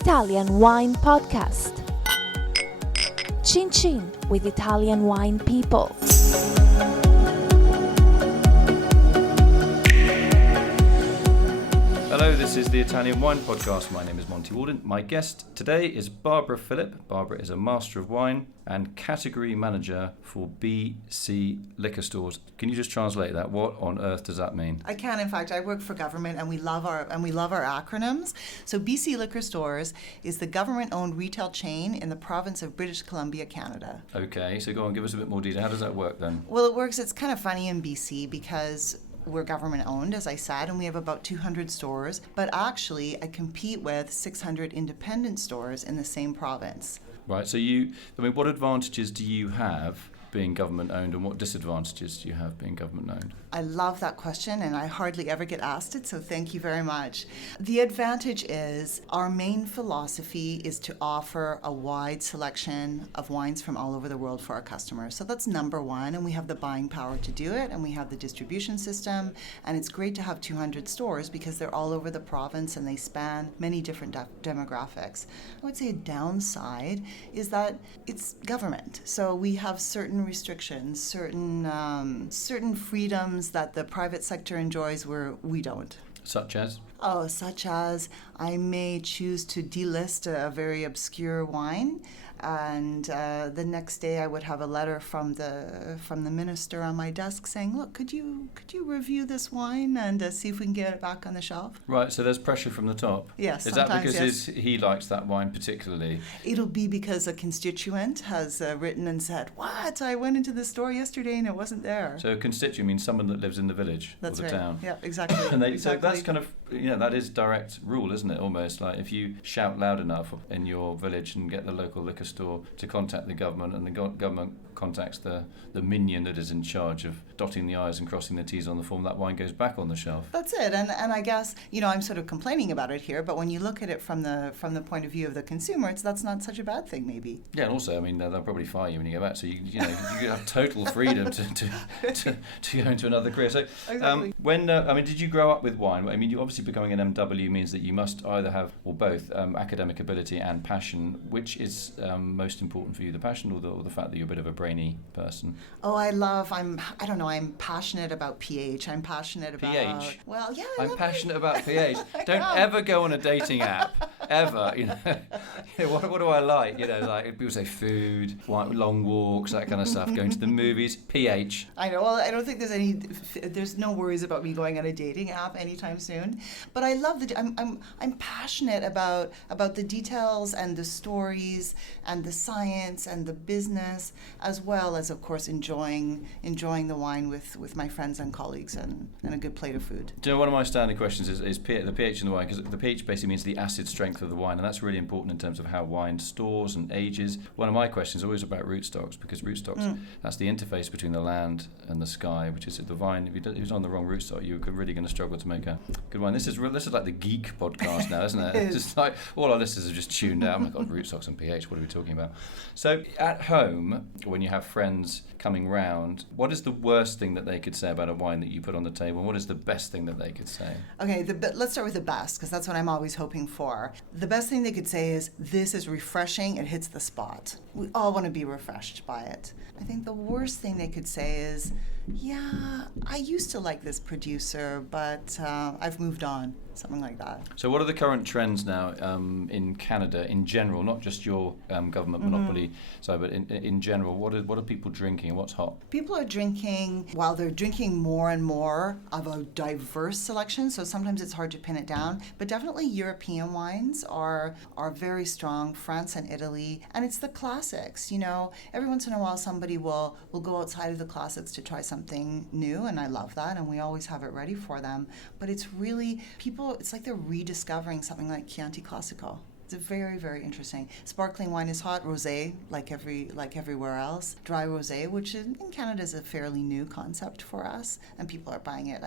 Italian Wine Podcast. Chin Chin with Italian wine people. Hello, this is the Italian Wine Podcast. My name is Monty Waldin. My guest today is Barbara Phillip. Barbara is a Master of Wine and Category Manager for BC Liquor Stores. Can you just translate that? What on earth does that mean? I can. In fact, I work for government, and we love our acronyms. So BC Liquor Stores is the government-owned retail chain in the province of British Columbia, Canada. Okay, so go on, give us a bit more detail. How does that work then? Well, it works. It's kind of funny in BC because we're government-owned, as I said, and we have about 200 stores. But actually, I compete with 600 independent stores in the same province. Right, so what advantages do you have being government-owned, and what disadvantages do you have being government-owned? I love that question, and I hardly ever get asked it, so thank you very much. The advantage is our main philosophy is to offer a wide selection of wines from all over the world for our customers. So that's number one, and we have the buying power to do it, and we have the distribution system, and it's great to have 200 stores because they're all over the province and they span many different demographics. I would say a downside is that it's government, so we have certain restrictions, certain freedoms that the private sector enjoys where we don't. Such as? Such as I may choose to delist a very obscure wine, and the next day I would have a letter from the minister on my desk saying, "Look, could you review this wine and see if we can get it back on the shelf?" Right, so there's pressure from the top. Yes, is that because yes. he likes that wine particularly? It'll be because a constituent has written and said, "What? I went into the store yesterday and it wasn't there." So a constituent means someone that lives in the village or the town. Yeah, exactly. And exactly. So that's kind of, that is direct rule, isn't it? Almost like if you shout loud enough in your village and get the local liquor store to contact the government, and the government contacts the minion that is in charge of dotting the I's and crossing the T's on the form, that wine goes back on the shelf. That's it. And I guess, I'm sort of complaining about it here, but when you look at it from the point of view of the consumer, that's not such a bad thing, maybe. Yeah, and also, they'll probably fire you when you go back, so you have total freedom to go into another career. So, exactly. Did you grow up with wine? You obviously becoming an MW means that you must either have, or both, academic ability and passion. Which is most important for you, the passion or the fact that you're a bit of a brainy person? I'm passionate about pH. I'm passionate about... pH? Well, yeah, I'm passionate about pH. Don't ever go on a dating app, ever. What do I like? Like people say food, long walks, that kind of stuff, going to the movies, pH. I know. Well, I don't think there's no worries about me going on a dating app anytime soon. But I love I'm passionate about the details and the stories and the science and the business, as well as, of course, enjoying the wine with my friends and colleagues and a good plate of food. Do you know, one of my standing questions is the pH in the wine, because the pH basically means the acid strength of the wine, and that's really important in terms of how wine stores and ages. One of my questions is always about rootstocks, because rootstocks, that's the interface between the land and the sky, which is the vine. If it's on the wrong rootstock, you're really going to struggle to make a good wine. This is like the geek podcast now, isn't it? It is. Just like all our listeners have just tuned out. Oh my God, rootstocks and pH, what are we talking about? So at home, when you have friends coming round, what is the worst thing that they could say about a wine that you put on the table, and what is the best thing that they could say? Okay, let's start with the best, because that's what I'm always hoping for. The best thing they could say is, "This is refreshing, it hits the spot." We all want to be refreshed by it. I think the worst thing they could say is, "Yeah, I used to like this producer, but I've moved on." Something like that. So what are the current trends now in Canada in general, not just your government monopoly side, but in general? What are people drinking and what's hot? People are drinking, while they're drinking more and more of a diverse selection, so sometimes it's hard to pin it down, but definitely European wines are very strong, France and Italy, and it's the classics. Every once in a while somebody will go outside of the classics to try something new, and I love that, and we always have it ready for them. But it's really, it's like they're rediscovering something like Chianti Classico. It's very, very interesting. Sparkling wine is hot. Rosé, like everywhere else. Dry rosé, which in Canada is a fairly new concept for us, and people are buying it.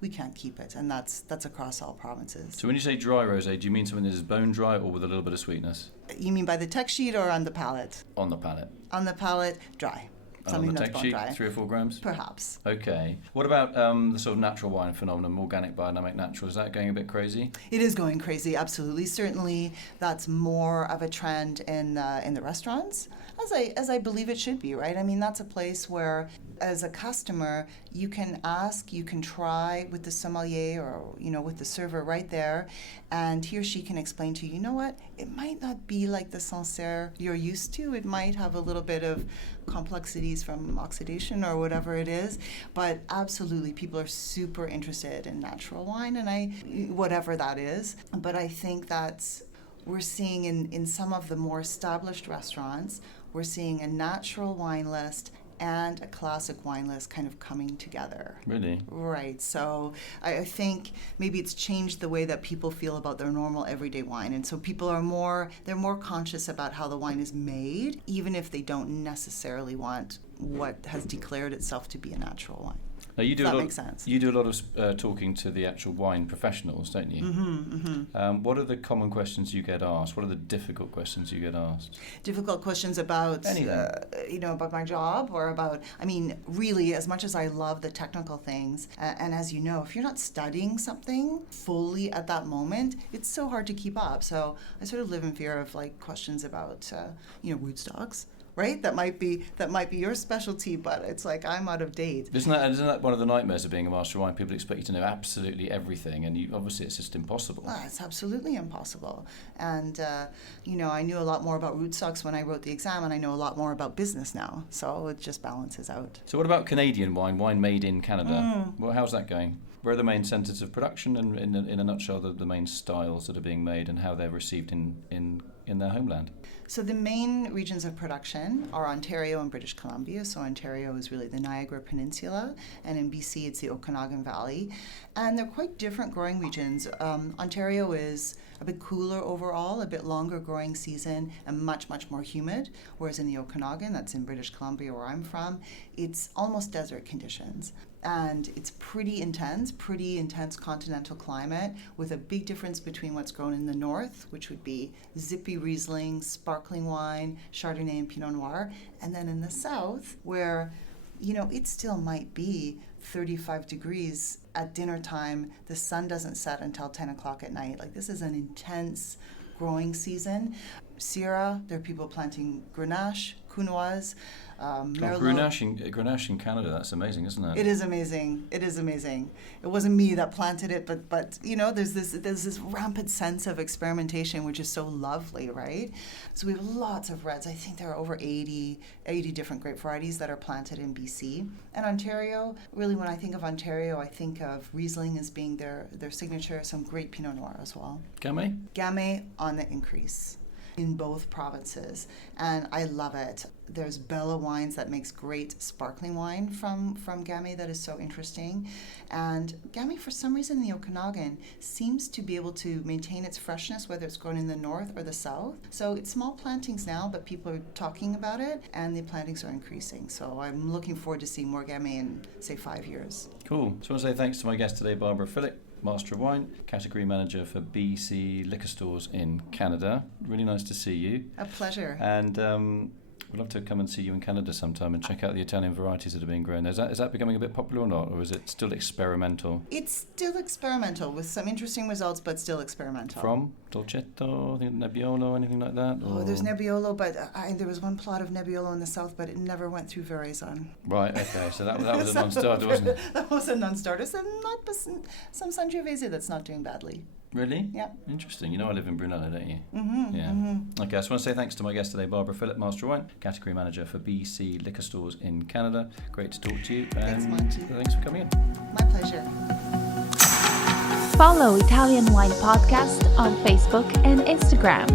We can't keep it, and that's across all provinces. So when you say dry rosé, do you mean something that is bone dry or with a little bit of sweetness? You mean by the text sheet or on the palate? On the palate. On the palate, dry. something the that's tech bone sheet, dry. 3 or 4 grams? Perhaps. Okay. What about the sort of natural wine phenomenon, organic, biodynamic, natural? Is that going a bit crazy? It is going crazy, absolutely. Certainly, that's more of a trend in the restaurants, as I believe it should be, right? I mean, that's a place where, as a customer, you can ask, you can try with the sommelier or, with the server right there, and he or she can explain to you, you know what, it might not be like the Sancerre you're used to. It might have a little bit of complexities from oxidation or whatever it is, but absolutely people are super interested in natural wine, and whatever that is. But I think that's, we're seeing in some of the more established restaurants, we're seeing a natural wine list and a classic wine list kind of coming together. Really? Right. So I think maybe it's changed the way that people feel about their normal everyday wine. And so people are they're more conscious about how the wine is made, even if they don't necessarily want what has declared itself to be a natural wine. Now you do Does that make sense? You do a lot of talking to the actual wine professionals, don't you? What are the common questions you get asked? What are the difficult questions you get asked? Difficult questions about, about my job or about, really, as much as I love the technical things, and as you know, if you're not studying something fully at that moment, it's so hard to keep up. So I sort of live in fear of questions about, rootstocks. Right? That might be your specialty, but it's like I'm out of date. Isn't that one of the nightmares of being a master of wine? People expect you to know absolutely everything, and obviously it's just impossible. It's absolutely impossible. And I knew a lot more about rootstocks when I wrote the exam, and I know a lot more about business now. So it just balances out. So what about Canadian wine made in Canada? Well, how's that going? Where are the main centres of production, and in a nutshell, the main styles that are being made and how they're received in their homeland? So the main regions of production are Ontario and British Columbia. So Ontario is really the Niagara Peninsula, and in BC it's the Okanagan Valley. And they're quite different growing regions. Ontario is a bit cooler overall, a bit longer growing season, and much, much more humid. Whereas in the Okanagan, that's in British Columbia where I'm from, it's almost desert conditions. And it's pretty intense continental climate, with a big difference between what's grown in the north, which would be zippy Riesling, sparkling wine, Chardonnay and Pinot Noir, and then in the south, where, it still might be 35 degrees at dinner time. The sun doesn't set until 10 o'clock at night. This is an intense growing season. Syrah, there are people planting Grenache, Counoise, Merlot. Grenache in Canada, that's amazing, isn't it? It is amazing. It wasn't me that planted it, but there's this rampant sense of experimentation, which is so lovely, right? So we have lots of reds. I think there are over 80 different grape varieties that are planted in BC. And Ontario, really when I think of Ontario, I think of Riesling as being their signature, some great Pinot Noir as well. Gamay on the increase in both provinces, and I love it. There's Bella Wines that makes great sparkling wine from Gamay that is so interesting. And Gamay, for some reason in the Okanagan, seems to be able to maintain its freshness, whether it's grown in the north or the south. So it's small plantings now, but people are talking about it, and the plantings are increasing. So I'm looking forward to seeing more Gamay in, say, 5 years. Cool. So I want to say thanks to my guest today, Barbara Phillip, Master of Wine, Category Manager for BC Liquor Stores in Canada. Really nice to see you. A pleasure. And we'd love to come and see you in Canada sometime and check out the Italian varieties that are being grown. Is that becoming a bit popular or not, or is it still experimental? It's still experimental with some interesting results, but still experimental. From Dolcetto, Nebbiolo, anything like that? Oh, there's Nebbiolo, but there was one plot of Nebbiolo in the south, but it never went through Veraison. Right, okay, so that was a non-starter, wasn't it? That was a non-starter. Some Sangiovese that's not doing badly. Really? Yeah. Interesting. You know I live in Brunello, don't you? Mm-hmm. Yeah. Mm-hmm. Okay, I just want to say thanks to my guest today, Barbara Phillip, Master of Wine, Category Manager for BC Liquor Stores in Canada. Great to talk to you. Thanks, Monty. Thanks for coming in. My pleasure. Follow Italian Wine Podcast on Facebook and Instagram.